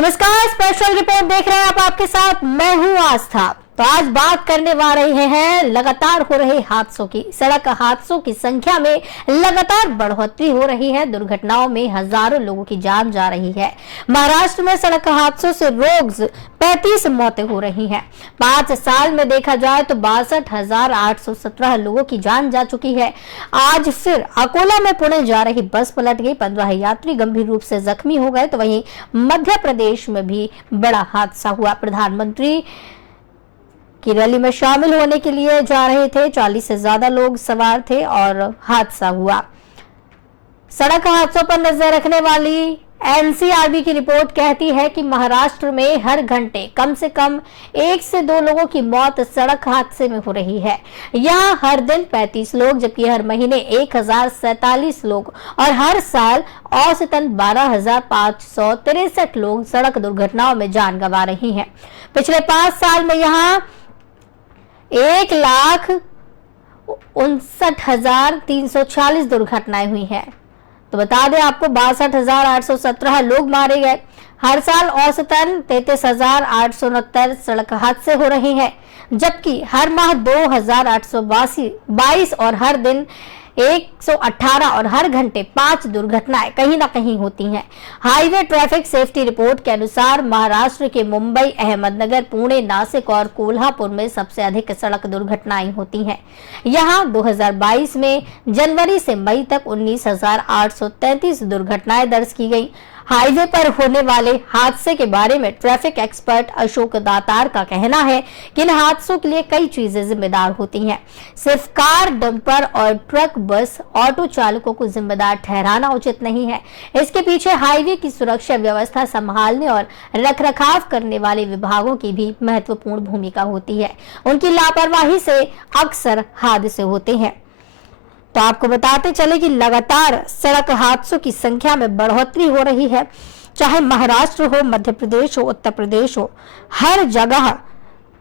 नमस्कार, special report देख रहे हैं आप, आपके साथ मैं हूं आस्था। तो आज बात करने वाले हैं लगातार हो रहे हादसों की। सड़क हादसों की संख्या में लगातार बढ़ोतरी हो रही है। दुर्घटनाओं में हजारों लोगों की जान जा रही है। महाराष्ट्र में सड़क हादसों से रोज 35 मौतें हो रही हैं। 5 साल में देखा जाए तो 62,817 लोगों की जान जा चुकी है। आज फिर अकोला में पुणे जा रही बस पलट गई, 15 यात्री गंभीर रूप से जख्मी हो गए। तो वहीं मध्य प्रदेश में भी बड़ा हादसा हुआ। प्रधानमंत्री की रैली में शामिल होने के लिए जा रहे थे, 40 से ज्यादा लोग सवार थे और हादसा हुआ। सड़क हादसों पर नजर रखने वाली एनसीआरबी की रिपोर्ट कहती है कि महाराष्ट्र में हर घंटे कम से कम 1 से 2 लोगों की मौत सड़क हादसे में हो रही है। यहाँ हर दिन 35 लोग, जबकि हर महीने 1047 लोग और हर साल औसतन 12,563 लोग सड़क दुर्घटनाओं में जान गंवा रही हैं। पिछले 5 साल में यहाँ 1,59,340 दुर्घटनाएं हुई हैं। तो बता दें आपको, 62,817 लोग मारे गए। हर साल औसतन 33,869 सड़क हादसे हो रहे हैं, जबकि हर माह 2,822 और हर दिन 118 और हर घंटे 5 दुर्घटनाएं कहीं ना कहीं होती हैं। हाईवे ट्रैफिक सेफ्टी रिपोर्ट के अनुसार महाराष्ट्र के मुंबई, अहमदनगर, पुणे, नासिक और कोल्हापुर में सबसे अधिक सड़क दुर्घटनाएं होती हैं। यहां 2022 में जनवरी से मई तक 19,833 दुर्घटनाएं दर्ज की गई। हाईवे पर होने वाले हादसे के बारे में ट्रैफिक एक्सपर्ट अशोक दातार का कहना है कि इन हादसों के लिए कई चीजें जिम्मेदार होती हैं। सिर्फ कार, डंपर और ट्रक, बस, ऑटो चालकों को जिम्मेदार ठहराना उचित नहीं है। इसके पीछे हाईवे की सुरक्षा व्यवस्था संभालने और रखरखाव करने वाले विभागों की भी महत्वपूर्ण भूमिका होती है। उनकी लापरवाही से अक्सर हादसे होते हैं। तो आपको बताते चले कि लगातार सड़क हादसों की संख्या में बढ़ोतरी हो रही है। चाहे महाराष्ट्र हो, मध्य प्रदेश हो, उत्तर प्रदेश हो, हर जगह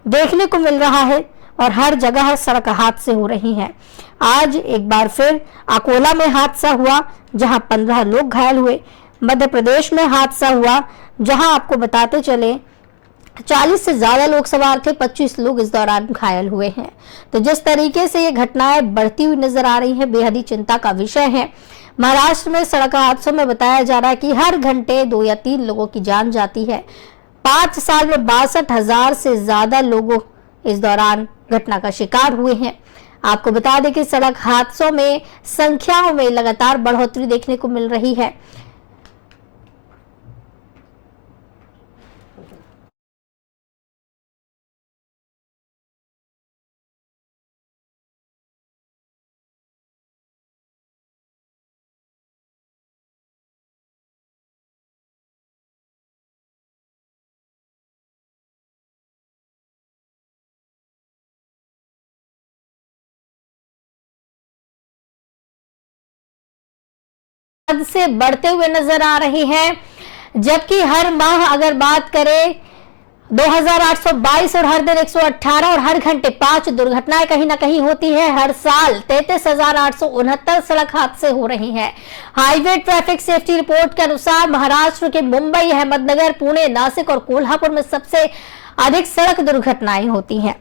देखने को मिल रहा है और हर जगह सड़क हादसे हो रही हैं। आज एक बार फिर अकोला में हादसा हुआ, जहां 15 लोग घायल हुए। मध्य प्रदेश में हादसा हुआ, जहां आपको बताते चले 40 से ज्यादा लोग सवार थे, 25 लोग इस दौरान घायल हुए हैं। तो जिस तरीके से ये घटनाएं बढ़ती हुई नजर आ रही हैं, बेहद ही चिंता का विषय है। महाराष्ट्र में सड़क हादसों में बताया जा रहा है कि हर घंटे 2 या 3 लोगों की जान जाती है। 5 साल में 62,000 से ज्यादा लोगों इस दौरान घटना का शिकार हुए हैं। आपको बता दें कि सड़क हादसों में संख्याओं में लगातार बढ़ोतरी देखने को मिल रही है। से बढ़ते हुए नजर आ रही है, जबकि हर माह अगर बात करें 2,822 और हर दिन 118 और हर घंटे 5 दुर्घटनाएं कहीं ना कहीं होती है। हर साल 33,869 सड़क हादसे हो रही हैं। हाईवे ट्रैफिक सेफ्टी रिपोर्ट के अनुसार महाराष्ट्र के मुंबई, अहमदनगर, पुणे, नासिक और कोल्हापुर में सबसे अधिक सड़क दुर्घटनाएं होती हैं।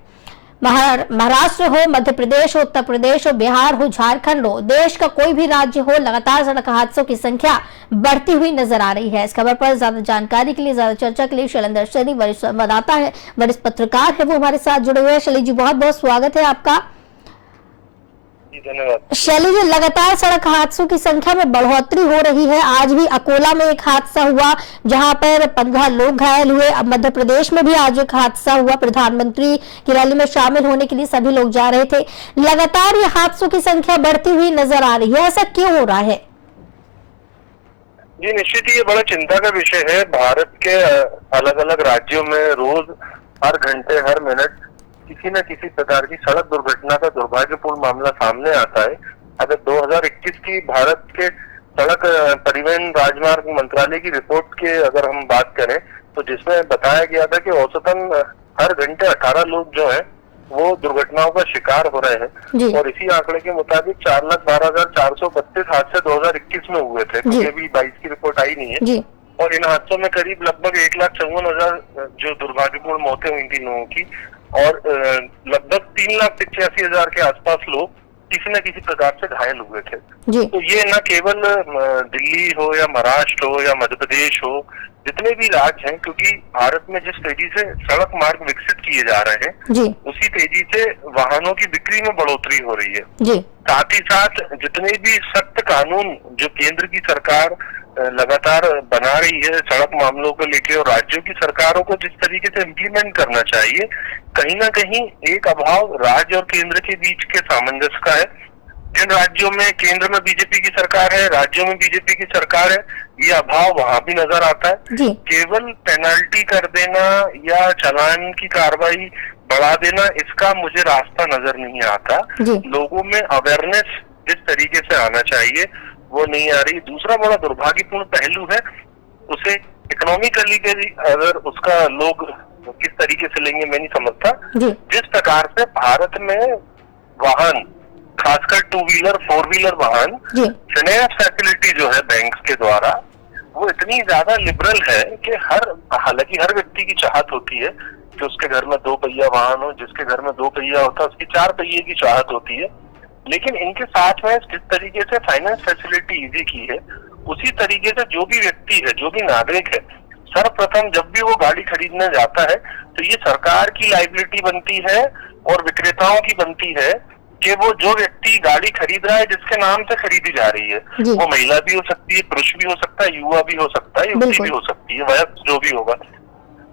महाराष्ट्र हो, मध्य प्रदेश हो, उत्तर प्रदेश हो, बिहार हो, झारखंड हो, देश का कोई भी राज्य हो, लगातार सड़क हादसों की संख्या बढ़ती हुई नजर आ रही है। इस खबर पर ज्यादा जानकारी के लिए, ज्यादा चर्चा के लिए शैलेंद्र सैनी वरिष्ठ संवाददाता है, वरिष्ठ पत्रकार है, वो हमारे साथ जुड़े हुए हैं। शैली जी, बहुत बहुत स्वागत है आपका। धन्यवाद। शैली जी, लगातार सड़क हादसों की संख्या में बढ़ोतरी हो रही है। आज भी अकोला में एक हादसा हुआ, जहां पर 15 लोग घायल हुए। अब मध्य प्रदेश में भी आज एक हादसा हुआ। प्रधानमंत्री की रैली में शामिल होने के लिए सभी लोग जा रहे थे। लगातार ये हादसों की संख्या बढ़ती हुई नजर आ रही है, ऐसा क्यों हो रहा है? जी, निश्चित ही ये बड़ा चिंता का विषय है। भारत के अलग अलग राज्यों में रोज, हर घंटे, हर मिनट किसी न किसी प्रकार की सड़क दुर्घटना का दुर्भाग्यपूर्ण मामला सामने आता है। अगर 2021 की भारत के सड़क परिवहन राजमार्ग मंत्रालय की रिपोर्ट के अगर हम बात करें, तो जिसमें बताया गया था कि औसतन हर घंटे 18 लोग जो हैं वो दुर्घटनाओं का शिकार हो रहे हैं। और इसी आंकड़े के मुताबिक 4,12,432 हादसे 2021 में हुए थे, क्योंकि अभी 22 की रिपोर्ट आई नहीं है। और इन हादसों में करीब लगभग 1,54,000 जो दुर्भाग्यपूर्ण मौतें हुई थी लोगों की, और लगभग 3,85,000 के आसपास लोग किसी न किसी प्रकार से घायल हुए थे। जी तो ये न केवल दिल्ली हो या महाराष्ट्र हो या मध्य प्रदेश हो, जितने भी राज्य हैं, क्योंकि भारत में जिस तेजी से सड़क मार्ग विकसित किए जा रहे हैं, जी उसी तेजी से वाहनों की बिक्री में बढ़ोतरी हो रही है। जी साथ ही साथ जितने भी सख्त कानून जो केंद्र की सरकार लगातार बना रही है सड़क मामलों को लेकर, और राज्यों की सरकारों को जिस तरीके से इम्प्लीमेंट करना चाहिए, कहीं ना कहीं एक अभाव राज्य और केंद्र के बीच के सामंजस्य का है। जिन राज्यों में केंद्र में बीजेपी की सरकार है, राज्यों में बीजेपी की सरकार है, ये अभाव वहां भी नजर आता है। जी केवल पेनल्टी कर देना या चालान की कार्रवाई बढ़ा देना, इसका मुझे रास्ता नजर नहीं आता। जी लोगों में अवेयरनेस जिस तरीके से आना चाहिए वो नहीं आ रही। दूसरा बड़ा दुर्भाग्यपूर्ण पहलू है, उसे इकोनॉमिकली भी अगर उसका लोग किस तरीके से लेंगे मैं नहीं समझता। जी जिस प्रकार से भारत में वाहन, खासकर 2 व्हीलर 4 व्हीलर वाहन जी फाइनेंस फैसिलिटी जो है बैंक के द्वारा, वो इतनी ज्यादा लिबरल है कि हालांकि हर व्यक्ति की चाहत होती है कि उसके घर में 2 पहिया वाहन हो, जिसके घर में 2 पहिया होता है उसकी 4 पहिए की चाहत होती है। लेकिन इनके साथ में जिस तरीके से फाइनेंस फैसिलिटी इजी की है, उसी तरीके से जो भी व्यक्ति है, जो भी नागरिक है, सर्वप्रथम जब भी वो गाड़ी खरीदने जाता है तो ये सरकार की लायबिलिटी बनती है और विक्रेताओं की बनती है कि वो जो व्यक्ति गाड़ी खरीद रहा है, जिसके नाम से खरीदी जा रही है, जी। वो महिला भी हो सकती है, पुरुष भी हो सकता है, युवा भी हो सकता है, युवती बिल्कुल। भी हो सकती है, वयस्क जो भी होगा,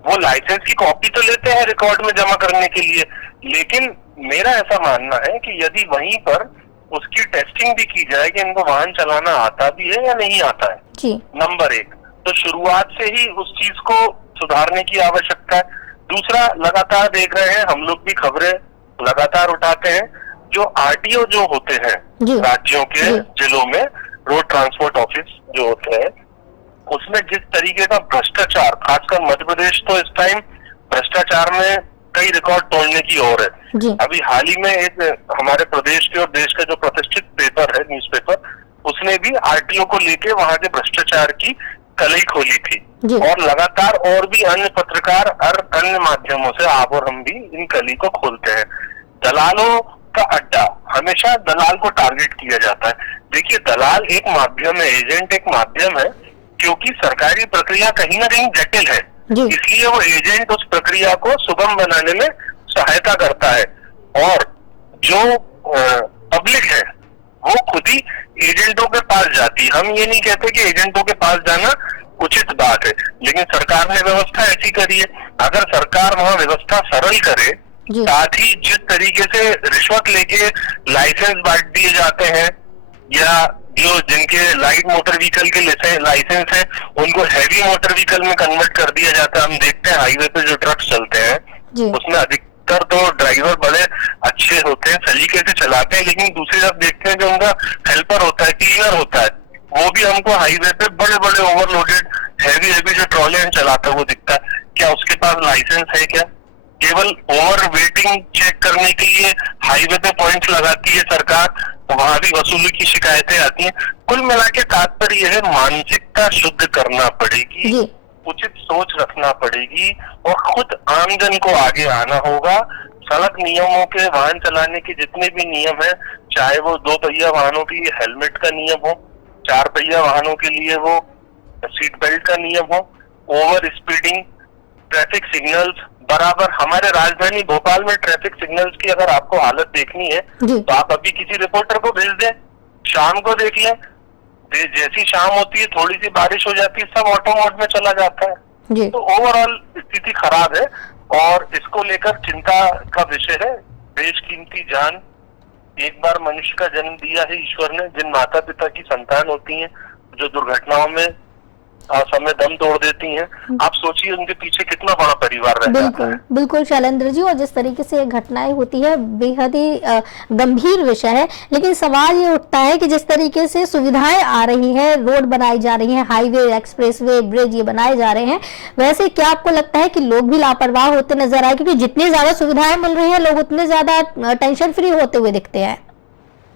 वो लाइसेंस की कॉपी तो लेते हैं रिकॉर्ड में जमा करने के लिए। लेकिन मेरा ऐसा मानना है कि यदि वहीं पर उसकी टेस्टिंग भी की जाए कि इनको वाहन चलाना आता भी है या नहीं आता है, जी नंबर 1, तो शुरुआत से ही उस चीज को सुधारने की आवश्यकता है। दूसरा, लगातार देख रहे हैं हम लोग भी खबरें लगातार उठाते हैं, जो आरटीओ जो होते हैं जी। राज्यों के जी। जिलों में, रोड ट्रांसपोर्ट ऑफिस जो होते हैं, उसमें जिस तरीके का भ्रष्टाचार, खासकर मध्य प्रदेश तो इस टाइम भ्रष्टाचार में कई रिकॉर्ड तोड़ने की ओर है। जी अभी हाल ही में एक हमारे प्रदेश के और देश का जो प्रतिष्ठित पेपर है, न्यूज़पेपर, उसने भी आरटीओ को लेके वहां के भ्रष्टाचार की कलई खोली थी। जी। और लगातार और भी अन्य पत्रकार और अन्य माध्यमों से आप और हम भी इन कली को खोलते हैं। दलालों का अड्डा, हमेशा दलाल को टारगेट किया जाता है। देखिए, दलाल एक माध्यम है, एजेंट एक माध्यम है, क्योंकि सरकारी प्रक्रिया कहीं ना कहीं जटिल है, जी। इसलिए वो एजेंट उस प्रक्रिया को सुगम बनाने में सहायता करता है। और जो पब्लिक है वो खुद ही एजेंटों के पास जाती है। हम ये नहीं कहते कि एजेंटों के पास जाना उचित बात है, लेकिन सरकार ने व्यवस्था ऐसी करी है। अगर सरकार वहाँ व्यवस्था सरल करे, जी। साथ ही जिस तरीके से रिश्वत लेके लाइसेंस बांट दिए जाते हैं, या जो जिनके लाइट मोटर व्हीकल के लाइसेंस है उनको हैवी मोटर व्हीकल में कन्वर्ट कर दिया जाता है। हम देखते हैं हाईवे पे जो ट्रक्स चलते हैं जी। उसमें अधिकतर तो ड्राइवर बड़े अच्छे होते हैं, सलीके से चलाते हैं, लेकिन दूसरी तरफ देखते हैं जो उनका हेल्पर होता है, क्लीनर होता है, वो भी हमको हाईवे पे बड़े बड़े ओवरलोडेड हैवी जो ट्रॉले चलाता है वो दिखता है। क्या उसके पास लाइसेंस है? क्या केवल ओवर वेटिंग चेक करने के लिए हाईवे पे पॉइंट्स लगाती है सरकार, वहां भी वसूली की शिकायतें आती हैं। कुल मिला के तात्पर्य यह है, मानसिकता शुद्ध करना पड़ेगी, जी। उचित सोच रखना पड़ेगी, और खुद आमजन को आगे आना होगा। सड़क नियमों के, वाहन चलाने के जितने भी नियम है, चाहे वो 2 पहिया वाहनों के लिए हेलमेट का नियम हो, 4 पहिया वाहनों के लिए वो सीट बेल्ट का नियम हो, ओवर स्पीडिंग, ट्रैफिक सिग्नल्स बराबर। हमारे राजधानी भोपाल में ट्रैफिक सिग्नल्स की अगर आपको हालत देखनी है जी। तो आप अभी किसी रिपोर्टर को भेज दें, शाम को देख लें, जैसी शाम होती है थोड़ी सी बारिश हो जाती है, सब ऑटो मोड में चला जाता है। जी। तो ओवरऑल स्थिति खराब है और इसको लेकर चिंता का विषय है। बेशकीमती जान, एक बार मनुष्य का जन्म दिया है ईश्वर ने, जिन माता पिता की संतान होती हैं जो दुर्घटनाओं में समय दम तोड़ देती हैं, आप सोचिए उनके पीछे कितना बड़ा परिवार रहता है। बिल्कुल बिल्कुल शैलेंद्र जी, और जिस तरीके से ये घटनाएं होती है बेहद ही गंभीर विषय है। लेकिन सवाल ये उठता है कि जिस तरीके से सुविधाएं आ रही हैं, रोड बनाई जा रही हैं, हाईवे, एक्सप्रेसवे, ब्रिज ये बनाए जा रहे हैं, वैसे क्या आपको लगता है कि लोग भी लापरवाह होते नजर आए? क्योंकि जितनी ज्यादा सुविधाएं मिल रही है, लोग उतने ज्यादा टेंशन फ्री होते हुए दिखते हैं।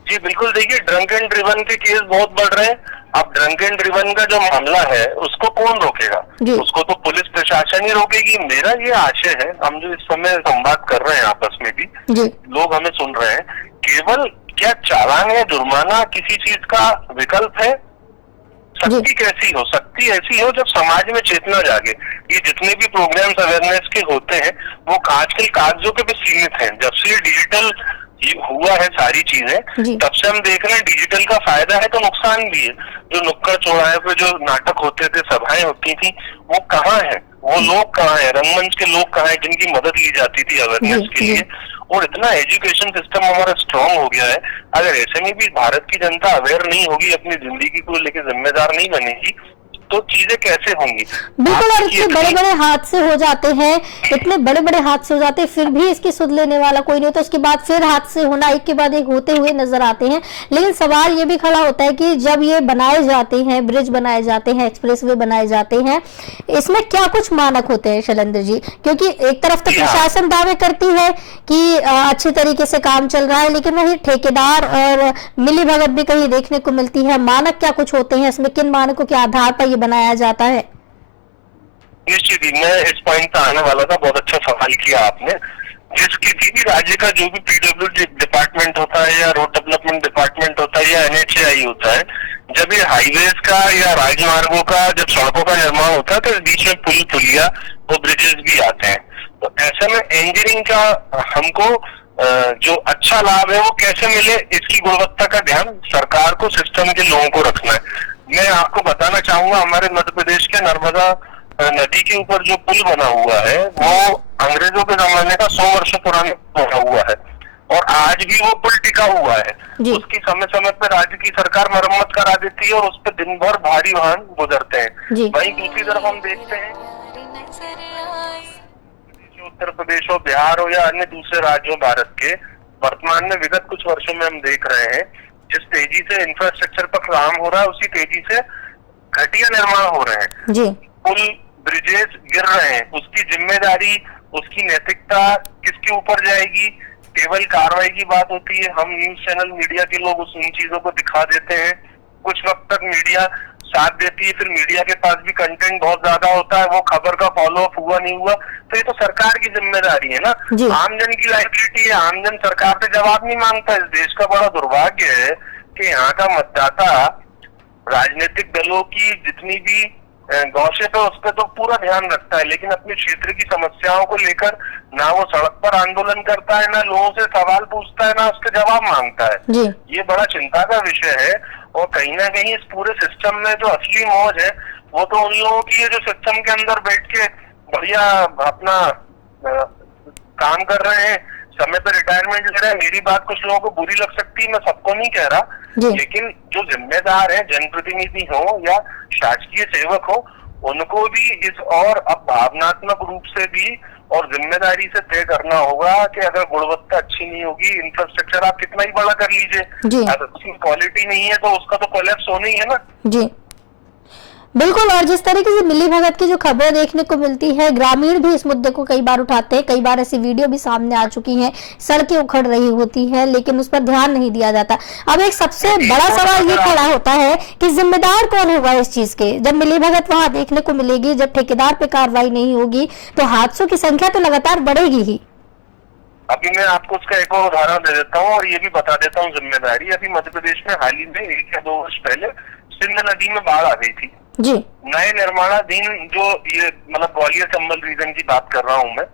जी बिल्कुल, देखिए ड्रंक एंड ड्रिवन के केस बहुत बढ़ रहे हैं। अब ड्रंक एंड ड्रिवन का जो मामला है उसको कौन रोकेगा? जी। उसको तो पुलिस प्रशासन ही रोकेगी। मेरा ये आशय है, हम जो इस समय संवाद कर रहे हैं आपस में भी, जी। लोग हमें सुन रहे हैं, केवल क्या चालान या जुर्माना किसी चीज का विकल्प है? सख्ती कैसी हो? सख्ती ऐसी हो जब समाज में चेतना जागे। ये जितने भी प्रोग्राम्स अवेयरनेस के होते हैं वो आजकल कागजों पे भी सीमित हैं। जब से डिजिटल हुआ है सारी चीजें, तब से हम देख रहे हैं डिजिटल का फायदा है तो नुकसान भी है। जो नुक्कड़ चौराहे पे जो नाटक होते थे, सभाएं होती थी, वो कहाँ है? वो लोग कहाँ है? रंगमंच के लोग कहाँ है जिनकी मदद ली जाती थी अवेयरनेस के लिए? और इतना एजुकेशन सिस्टम हमारा स्ट्रांग हो गया है, अगर ऐसे में भी भारत की जनता अवेयर नहीं होगी, अपनी जिंदगी को लेकर जिम्मेदार नहीं बनेगी, तो चीजें कैसे होंगी? बिल्कुल। और इतने बड़े बड़े हादसे हो जाते हैं, इतने बड़े बड़े हादसे हो जाते हैं, फिर भी इसकी सुध लेने वाला कोई नहीं होता। उसके बाद फिर हादसे होना एक के बाद एक होते हुए नजर आते हैं। लेकिन सवाल ये भी खड़ा होता है कि जब ये बनाए जाते हैं, ब्रिज बनाए जाते हैं, एक्सप्रेसवे बनाए जाते हैं, इसमें क्या कुछ मानक होते हैं शैलेंद्र जी? क्योंकि एक तरफ तो प्रशासन दावे करती है कि अच्छे तरीके से काम चल रहा है, लेकिन वही ठेकेदार और मिलीभगत भी कहीं देखने को मिलती है। मानक क्या कुछ होते हैं इसमें? किन मानकों के आधार पर बनाया जाता है? निश्चित ही मैं इस पॉइंट पर आने वाला था। बहुत अच्छा सवाल किया आपने। जिस किसी भी राज्य का जो भी पीडब्ल्यूडी डिपार्टमेंट होता है या रोड डेवलपमेंट डिपार्टमेंट होता है या एनएचएआई होता है, जब ये हाईवेज का या राजमार्गों का, जब सड़कों का निर्माण होता है तो इस बीच में पुल पुलिया वो ब्रिजेस भी आते हैं। तो ऐसे में इंजीनियरिंग का हमको जो अच्छा लाभ है वो कैसे मिले, इसकी गुणवत्ता का ध्यान सरकार को, सिस्टम के लोगों को रखना है। मैं आपको बताना चाहूंगा, हमारे मध्य प्रदेश के नर्मदा नदी के ऊपर जो पुल बना हुआ है वो अंग्रेजों के जमाने का 100 वर्ष पुराना बना हुआ है और आज भी वो पुल टिका हुआ है। उसकी समय समय पर राज्य की सरकार मरम्मत करा देती है और उस पर दिन भर भारी वाहन गुजरते हैं। वहीं दूसरी तरफ हम देखते हैं उत्तर प्रदेश हो, बिहार हो या अन्य दूसरे राज्यों भारत के, वर्तमान में विगत कुछ वर्षों में हम देख रहे हैं जिस तेजी से इंफ्रास्ट्रक्चर पर काम हो रहा है उसी तेजी से घटिया निर्माण हो रहे हैं। जी। पुल ब्रिजेस गिर रहे हैं, उसकी जिम्मेदारी, उसकी नैतिकता किसके ऊपर जाएगी? केवल कार्रवाई की बात होती है, हम न्यूज चैनल मीडिया के लोग उन चीजों को दिखा देते हैं, कुछ वक्त तक मीडिया साथ देती है, फिर मीडिया के पास भी कंटेंट बहुत ज्यादा होता है, वो खबर का फॉलो अप हुआ नहीं हुआ, तो ये तो सरकार की जिम्मेदारी है ना। आमजन की लाइबिलिटी है, आमजन सरकार से जवाब नहीं मांगता। इस देश का बड़ा दुर्भाग्य है कि यहाँ का मतदाता राजनीतिक दलों की जितनी भी गौशिप है उस पर तो पूरा ध्यान रखता है, लेकिन अपने क्षेत्र की समस्याओं को लेकर ना वो सड़क पर आंदोलन करता है, ना लोगों से सवाल पूछता है, ना उसके जवाब मांगता है। ये बड़ा चिंता का विषय है। और कहीं ना कहीं इस पूरे सिस्टम में जो असली मौज है वो तो उन लोगों की है जो सिस्टम के अंदर बैठ के बढ़िया अपना काम कर रहे हैं, समय पर रिटायरमेंट ले रहे हैं। मेरी बात कुछ लोगों को बुरी लग सकती है, मैं सबको नहीं कह रहा, लेकिन जो जिम्मेदार है, जनप्रतिनिधि हो या शासकीय सेवक हो, उनको भी इस और अब भावनात्मक रूप से भी और जिम्मेदारी से तय करना होगा कि अगर गुणवत्ता अच्छी नहीं होगी, इंफ्रास्ट्रक्चर आप कितना ही बड़ा कर लीजिए, अगर उसकी क्वालिटी नहीं है तो उसका तो कोलैप्स होना ही है ना। जी बिल्कुल। और जिस तरीके से मिलीभगत की जो खबरें देखने को मिलती है, ग्रामीण भी इस मुद्दे को कई बार उठाते हैं, कई बार ऐसी वीडियो भी सामने आ चुकी हैं, सड़कें उखड़ रही होती हैं लेकिन उस पर ध्यान नहीं दिया जाता। अब एक सबसे बड़ा सवाल ये खड़ा होता है कि जिम्मेदार कौन होगा इस चीज के? जब मिलीभगत वहां देखने को मिलेगी, जब ठेकेदार पे कार्रवाई नहीं होगी, तो हादसों की संख्या तो लगातार बढ़ेगी ही। अभी मैं आपको उसका एक और उदाहरण दे देता हूँ और ये भी बता देता हूँ जिम्मेदारी। अभी मध्य प्रदेश में हाल ही में 1 या 2 वर्ष पहले सिंध नदी में बाढ़ आ गई थी जी। नए निर्माणाधीन जो ये मतलब ग्वालियर चंबल रीजन की बात कर रहा हूँ मैं,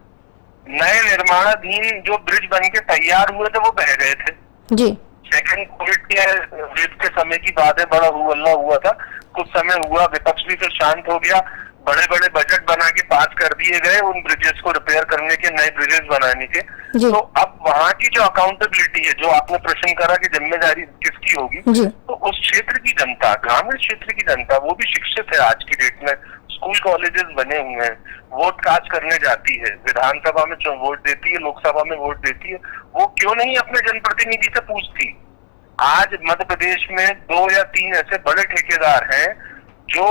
नए निर्माणाधीन जो ब्रिज बन के तैयार हुए थे वो बह गए थे जी। सेकंड कोविड के वेव के समय की बात है, बड़ा हुआ हुआ था, कुछ समय हुआ, विपक्ष भी फिर शांत हो गया, बड़े बड़े बजट बना के पास कर दिए गए उन ब्रिजेस को रिपेयर करने के, नए ब्रिजेस बनाने के। तो अब वहाँ की जो अकाउंटेबिलिटी है, जो आपने प्रश्न करा कि जिम्मेदारी किसकी होगी, तो उस क्षेत्र की जनता, ग्रामीण क्षेत्र की जनता, वो भी शिक्षित है आज की डेट में, स्कूल कॉलेजेस बने हुए हैं, वोट कास्ट करने जाती है, विधानसभा में वोट देती है, लोकसभा में वोट देती है, वो क्यों नहीं अपने जनप्रतिनिधि से पूछती? आज मध्य प्रदेश में 2 या 3 ऐसे बड़े ठेकेदार हैं जो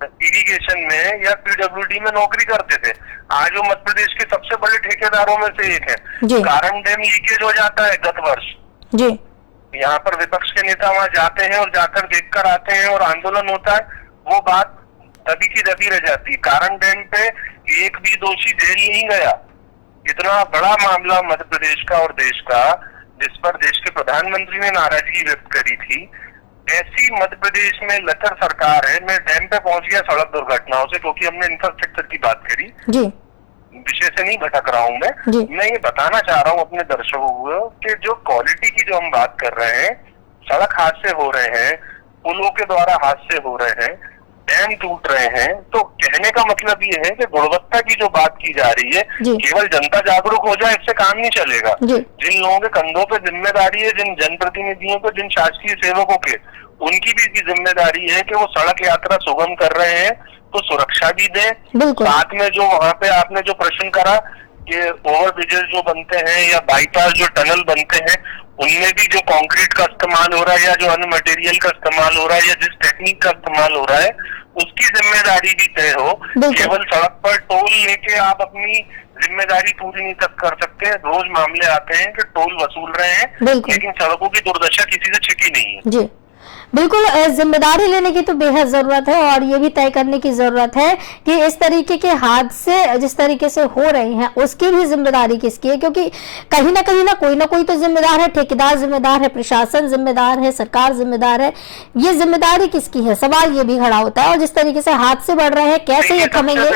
इरिगेशन में या पीडब्ल्यूडी में नौकरी करते थे, आज वो मध्य प्रदेश के सबसे बड़े ठेकेदारों में से एक है। कारण डैम लीकेज हो जाता है गत वर्ष जी, यहाँ पर विपक्ष के नेता वहां जाते हैं और जाकर देखकर आते हैं और आंदोलन होता है, वो बात दबी की दबी रह जाती है। कारण डैम पे एक भी दोषी जेल नहीं गया। इतना बड़ा मामला मध्य प्रदेश का और देश का, जिस पर देश के प्रधानमंत्री ने नाराजगी व्यक्त करी थी, ऐसी मध्य प्रदेश में लचर सरकार है। मैं डैम पे पहुंच गया सड़क दुर्घटनाओं से, क्योंकि हमने इंफ्रास्ट्रक्चर की बात करी, जी विषय से नहीं भटक रहा हूं जी। मैं ये बताना चाह रहा हूं अपने दर्शकों को कि जो क्वालिटी की जो हम बात कर रहे हैं, सड़क हादसे हो रहे हैं, पुलों के द्वारा हादसे हो रहे हैं, डैम टूट रहे हैं, तो कहने का मतलब ये है कि गुणवत्ता की जो बात की जा रही है, जी। केवल जनता जागरूक हो जाए इससे काम नहीं चलेगा। जी। जिन लोगों के कंधों पे जिम्मेदारी है, जिन जनप्रतिनिधियों को, जिन शासकीय सेवकों के, उनकी भी जिम्मेदारी है कि वो सड़क यात्रा सुगम कर रहे हैं तो सुरक्षा भी दें। बिल्कुल। साथ में जो वहां पे आपने जो प्रश्न करा कि ओवर ब्रिजेस जो बनते हैं या बाईपास जो टनल बनते हैं, उनमें भी जो कंक्रीट का इस्तेमाल हो रहा है या जो अन्य मटेरियल का इस्तेमाल हो रहा है या जिस टेक्निक का इस्तेमाल हो रहा है, उसकी जिम्मेदारी भी तय हो। केवल सड़क पर टोल लेके आप अपनी जिम्मेदारी पूरी नहीं तक कर सकते। रोज मामले आते हैं कि टोल वसूल रहे हैं, लेकिन सड़कों की दुर्दशा किसी से छिपी नहीं है। जी बिल्कुल, जिम्मेदारी लेने की तो बेहद जरूरत है और ये भी तय करने की जरूरत है कि इस तरीके के हादसे जिस तरीके से हो रहे हैं उसकी भी जिम्मेदारी किसकी है, क्योंकि कहीं ना कोई तो जिम्मेदार है, ठेकेदार जिम्मेदार है, प्रशासन जिम्मेदार है, सरकार जिम्मेदार है। ये जिम्मेदारी किसकी है, सवाल ये भी खड़ा होता है। और जिस तरीके से हादसे बढ़ रहे हैं, कैसे ये थमेंगे?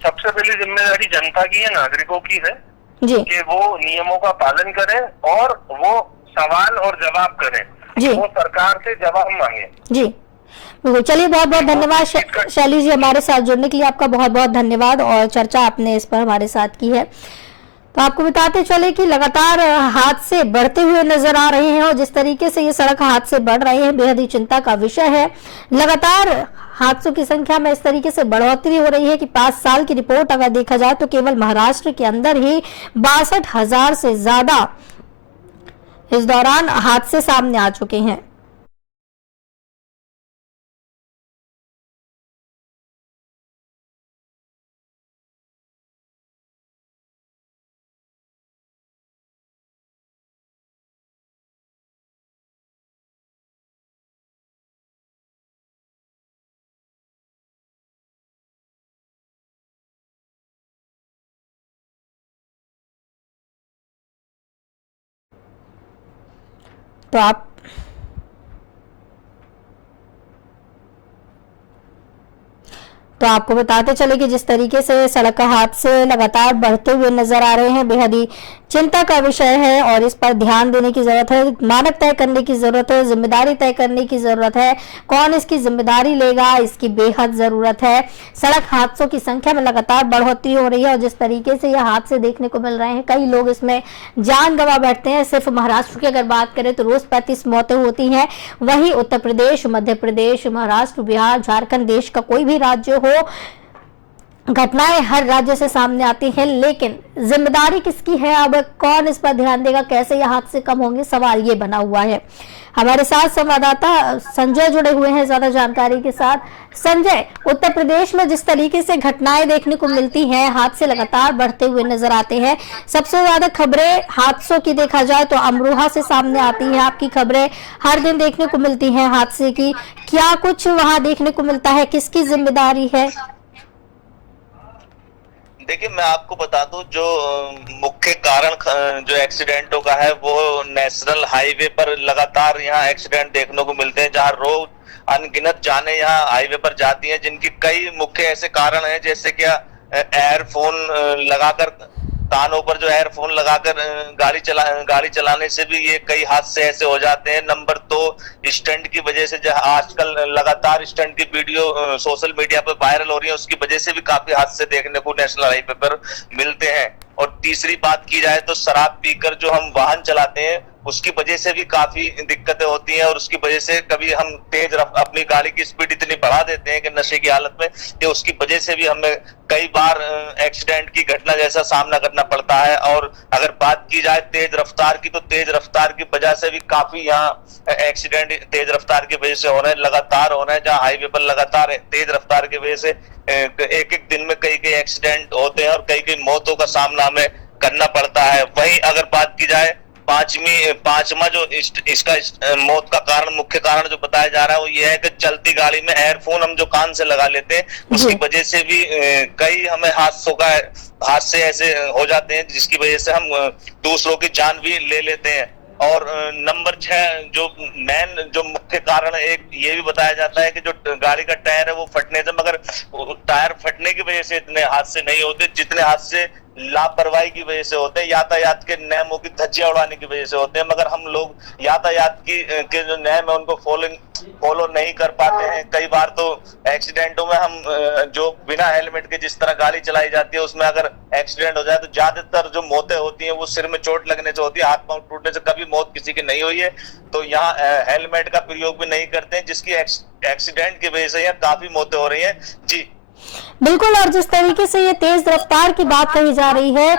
सबसे पहली जिम्मेदारी जनता की है, नागरिकों की है जी कि वो नियमों का पालन करें और वो सवाल और जवाब करें, जी, वो सरकार से जवाब मांगे। जी बिल्कुल। चलिए, बहुत बहुत धन्यवाद शैली जी, हमारे साथ जुड़ने के लिए आपका बहुत बहुत धन्यवाद और चर्चा आपने इस पर हमारे साथ की है। तो आपको बताते चले कि लगातार हादसे बढ़ते हुए नजर आ रहे हैं और जिस तरीके से ये सड़क हादसे बढ़ रहे हैं, बेहद ही चिंता का विषय है। लगातार हादसों की संख्या में इस तरीके से बढ़ोतरी हो रही है कि 5 साल की रिपोर्ट अगर देखा जाए तो केवल महाराष्ट्र के अंदर ही 62,000 से ज्यादा इस दौरान हादसे सामने आ चुके हैं। तो आपको बताते चले कि जिस तरीके से सड़क हादसे लगातार बढ़ते हुए नजर आ रहे हैं, बेहद ही चिंता का विषय है और इस पर ध्यान देने की जरूरत है, मानक तय करने की जरूरत है, जिम्मेदारी तय करने की जरूरत है। कौन इसकी जिम्मेदारी लेगा, इसकी बेहद जरूरत है। सड़क हादसों की संख्या में लगातार बढ़ोतरी हो रही है और जिस तरीके से यह हादसे देखने को मिल रहे हैं, कई लोग इसमें जान गंवा बैठते हैं। सिर्फ महाराष्ट्र की अगर बात करें तो रोज 35 मौतें होती हैं। वहीं उत्तर प्रदेश, मध्य प्रदेश, महाराष्ट्र, बिहार, झारखंड, देश का कोई भी राज्य हो, घटनाएं हर राज्य से सामने आती हैं, लेकिन जिम्मेदारी किसकी है, अब कौन इस पर ध्यान देगा, कैसे यह हादसे कम होंगे, सवाल ये बना हुआ है। हमारे साथ संवाददाता संजय जुड़े हुए हैं ज्यादा जानकारी के साथ। संजय, उत्तर प्रदेश में जिस तरीके से घटनाएं देखने को मिलती हैं, हादसे लगातार बढ़ते हुए नजर आते हैं। सबसे ज्यादा खबरें हादसों की देखा जाए तो अमरोहा से सामने आती है। आपकी खबरें हर दिन देखने को मिलती हैं हादसे की, क्या कुछ वहां देखने को मिलता है, किसकी जिम्मेदारी है? देखिए, मैं आपको बता दूं, जो मुख्य कारण जो एक्सीडेंटों का है वो नेशनल हाईवे पर लगातार यहाँ एक्सीडेंट देखने को मिलते हैं, जहाँ रोज अनगिनत जाने यहाँ हाईवे पर जाती हैं, जिनकी कई मुख्य ऐसे कारण हैं, जैसे क्या एयरफोन लगाकर, कानों पर जो एयरफोन लगाकर गाड़ी चलाने से भी ये कई हादसे ऐसे हो जाते हैं। नंबर 2, स्टंट की वजह से, जहाँ आजकल लगातार स्टंट की वीडियो सोशल मीडिया पर वायरल हो रही है, उसकी वजह से भी काफी हादसे देखने को नेशनल हाईवे पर मिलते हैं। और तीसरी बात की जाए तो शराब पीकर जो हम वाहन चलाते हैं, उसकी वजह से भी काफी दिक्कतें होती हैं और उसकी वजह से कभी हम अपनी गाड़ी की स्पीड इतनी बढ़ा देते हैं कि नशे की हालत में, कि उसकी वजह से भी हमें कई बार एक्सीडेंट की घटना जैसा सामना करना पड़ता है। और अगर बात की जाए तेज रफ्तार की, तो तेज रफ्तार की वजह से भी काफी यहाँ एक्सीडेंट तेज रफ्तार की वजह से हो रहे हैं, लगातार हो रहे हैं, जहाँ हाईवे पर लगातार तेज रफ्तार की वजह से एक दिन में कई एक्सीडेंट होते हैं और कई मौतों का सामना हमें करना पड़ता है। वहीं अगर बात की जाए पांचवा जो इसका मौत का कारण, मुख्य कारण जो बताया जा रहा है वो ये है कि चलती गाड़ी में एयरफोन हम जो कान से लगा लेते हैं उसकी जी। वजह से भी कई हमें हादसे ऐसे हो जाते हैं जिसकी वजह से हम दूसरों की जान भी ले लेते हैं। और नंबर 6 जो जो मुख्य कारण एक ये भी बताया जाता है कि जो गाड़ी का टायर है वो फटने से, मगर टायर फटने की वजह से इतने हादसे नहीं होते जितने हादसे लापरवाही की वजह से होते हैं, यातायात के नियमों की धज्जियां उड़ाने की वजह से होते हैं। मगर हम लोग यातायात के जो नियम है उनको फॉलो नहीं कर पाते हैं। कई बार तो एक्सीडेंटों में हम जो बिना हेलमेट के जिस तरह गाड़ी चलाई जाती है उसमें अगर एक्सीडेंट हो जाए तो ज्यादातर जो मौतें होती हैं वो सिर में चोट लगने से होती है, हाथ पांव टूटने से कभी मौत किसी की नहीं हुई है। तो यहाँ हेलमेट का प्रयोग भी नहीं करते हैं जिसकी एक्सीडेंट की वजह से यहाँ काफी मौतें हो रही है। जी बिल्कुल। और जिस तरीके से ये तेज रफ्तार की बात कही जा रही है,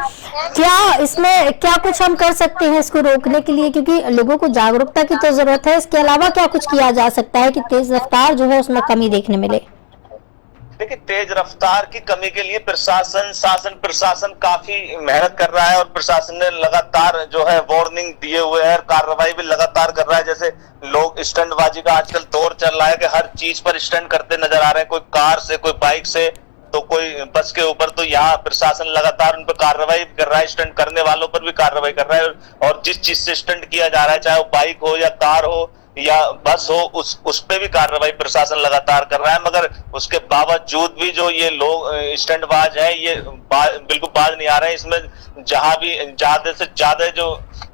क्या इसमें क्या कुछ हम कर सकते हैं इसको रोकने के लिए, क्योंकि लोगों को जागरूकता की तो जरूरत है, इसके अलावा क्या कुछ किया जा सकता है कि तेज रफ्तार जो है उसमें कमी देखने मिले? देखिए, तेज रफ्तार की कमी के लिए प्रशासन काफी मेहनत कर रहा है और प्रशासन ने लगातार जो है वार्निंग दिए हुए है, कार्रवाई भी लगातार कर रहा है। जैसे लोग स्टंटबाजी का आजकल दौर चल रहा है कि हर चीज पर स्टंट करते नजर आ रहे हैं, कोई कार से, कोई बाइक से, तो कोई बस के ऊपर। तो यहाँ प्रशासन लगातार उन पर कार्रवाई कर रहा है, स्टंट करने वालों पर भी कार्रवाई कर रहा है। और जिस चीज से स्टंट किया जा रहा है, चाहे वो बाइक हो या कार हो या बस हो, उस पे भी कार्रवाई प्रशासन लगातार कर रहा है। मगर उसके बावजूद भी जो ये लोग स्टंटबाज हैं ये बिल्कुल बाज नहीं आ रहे हैं। इसमें जहां भी ज्यादा से ज्यादा जो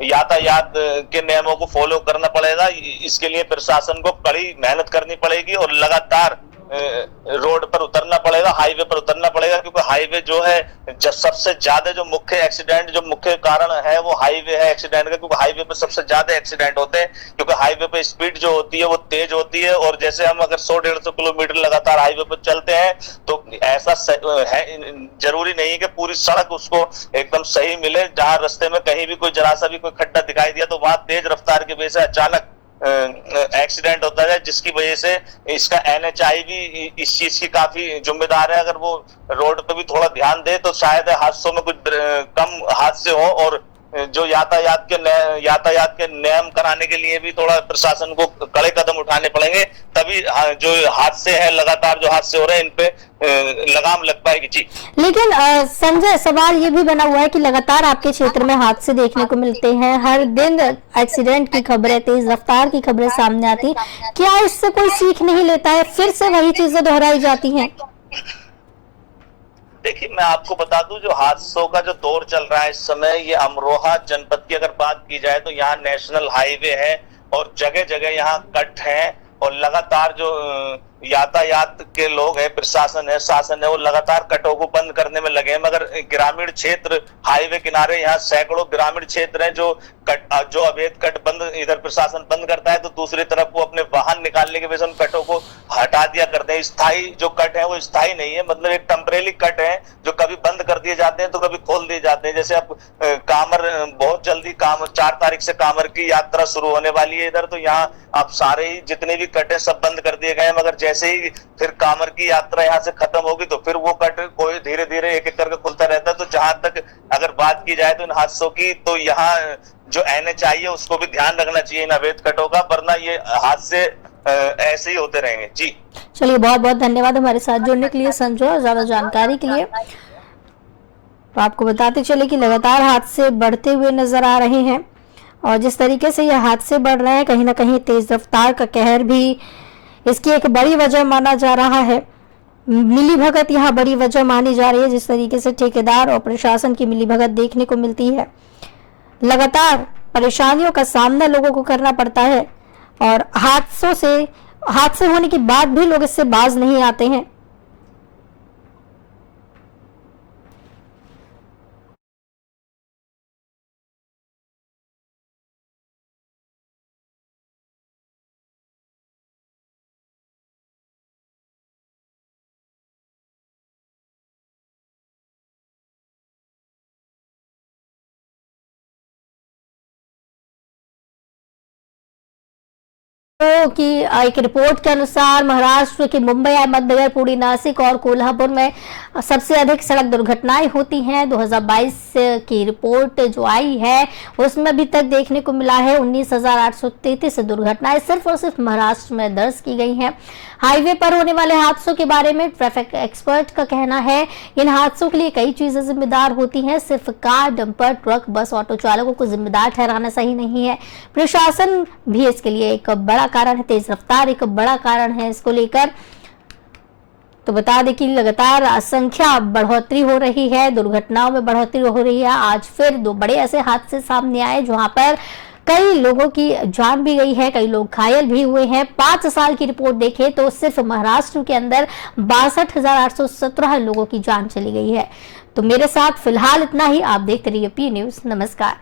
यातायात के नियमों को फॉलो करना पड़ेगा, इसके लिए प्रशासन को कड़ी मेहनत करनी पड़ेगी और लगातार रोड पर उतरना पड़ेगा, हाईवे पर उतरना पड़ेगा। क्योंकि हाईवे जो है सबसे ज्यादा जो मुख्य एक्सीडेंट, जो मुख्य कारण है वो हाईवे है एक्सीडेंट का। क्योंकि हाईवे पर सबसे ज्यादा एक्सीडेंट होते हैं, क्योंकि हाईवे पे स्पीड जो होती है वो तेज होती है। और जैसे हम अगर 100-150 किलोमीटर लगातार हाईवे पर चलते हैं तो ऐसा है, जरूरी नहीं है कि पूरी सड़क उसको एकदम सही मिले। जहां रास्ते में कहीं भी कोई जरा सा भी कोई खड्डा दिखाई दिया तो वहां तेज रफ्तार की वजह से अचानक एक्सीडेंट होता है, जिसकी वजह से इसका एनएचआई भी इस चीज की काफी जिम्मेदार है। अगर वो रोड पे भी थोड़ा ध्यान दे तो शायद हादसों में कुछ कम हादसे हो। और जो यातायात के नियम कराने के लिए भी थोड़ा प्रशासन को कड़े कदम उठाने पड़ेंगे, तभी जो हादसे हैं, लगातार जो हादसे हो रहे हैं, इन पे लगाम लग पाएगी। जी लेकिन संजय, सवाल ये भी बना हुआ है कि लगातार आपके क्षेत्र में हादसे देखने को मिलते हैं, हर दिन एक्सीडेंट की खबरें, तेज रफ्तार की खबरें सामने आती, क्या इससे कोई सीख नहीं लेता है, फिर से वही चीजें दोहराई जाती हैं? देखिए, मैं आपको बता दूं, जो हादसों का जो दौर चल रहा है इस समय, ये अमरोहा जनपद की अगर बात की जाए तो यहाँ नेशनल हाईवे है और जगह जगह यहाँ कट है। और लगातार जो यातायात के लोग हैं, प्रशासन है, शासन है, वो लगातार कटों को बंद करने में लगे हैं। मगर ग्रामीण क्षेत्र, हाईवे किनारे यहाँ सैकड़ों ग्रामीण क्षेत्र हैं जो अवैध कट बंद, इधर प्रशासन बंद करता है तो दूसरी तरफ वो अपने वाहन निकालने के वजह से उन कटों को हटा दिया करते हैं। स्थायी जो कट है वो स्थायी नहीं है, मतलब एक टेम्परेरी कट है जो कभी बंद कर दिए जाते हैं तो कभी खोल दिए जाते हैं। जैसे अब कामर, बहुत जल्दी कामर 4 तारीख से कामर की यात्रा शुरू होने वाली है इधर, तो यहाँ अब सारे ही जितने भी कट है सब बंद कर दिए गए हैं। मगर जैसे ही फिर कामर की यात्रा यहाँ से खत्म होगी तो फिर वो कट कोई धीरे धीरे एक एक करके खुलता रहता है। तो जहां तक अगर बात की जाए तो इन हादसों की, तो यहाँ जो एनएचआई है उसको भी ध्यान रखना चाहिए इन अवैध कटों का, वरना ये हादसे ऐसे ही होते रहेंगे। जी चलिए, बहुत बहुत धन्यवाद हमारे साथ जुड़ने के लिए संजय, और ज्यादा जानकारी के लिए। तो आपको बताते चले कि लगातार हादसे बढ़ते हुए नजर आ रहे हैं, और जिस तरीके से यह हादसे बढ़ रहे हैं, कहीं ना कहीं तेज रफ्तार का कहर भी इसकी एक बड़ी वजह माना जा रहा है। मिलीभगत यहाँ बड़ी वजह मानी जा रही है, जिस तरीके से ठेकेदार और प्रशासन की मिलीभगत देखने को मिलती है। लगातार परेशानियों का सामना लोगों को करना पड़ता है, और हादसे होने के बाद भी लोग इससे बाज नहीं आते हैं। कि एक रिपोर्ट के अनुसार महाराष्ट्र के मुंबई, अहमदनगर, पुणे, नासिक और कोल्हापुर में सबसे अधिक सड़क दुर्घटनाएं होती हैं। 2022 की रिपोर्ट जो आई है उसमें अभी तक देखने को मिला है 19,833 दुर्घटनाएं सिर्फ और सिर्फ महाराष्ट्र में दर्ज की गई हैं। हाईवे पर होने वाले हादसों के बारे में ट्रैफिक एक्सपर्ट का कहना है इन हादसों के लिए कई चीजें जिम्मेदार होती हैं। सिर्फ कार, डंपर, ट्रक, बस, ऑटो चालकों को जिम्मेदार ठहराना सही नहीं है। प्रशासन भी इसके लिए एक बड़ा कारण है। तेज रफ्तार एक बड़ा कारण है इसको लेकर। तो बता दें कि लगातार संख्या बढ़ोतरी हो रही है, दुर्घटनाओं में बढ़ोतरी हो रही है। आज फिर 2 बड़े ऐसे हादसे सामने आए जहां पर कई लोगों की जान भी गई है, कई लोग घायल भी हुए हैं। 5 साल की रिपोर्ट देखें तो सिर्फ महाराष्ट्र के अंदर 62,817 लोगों की जान चली गई है। तो मेरे साथ फिलहाल इतना ही। आप देखते रहिए पी न्यूज़। नमस्कार।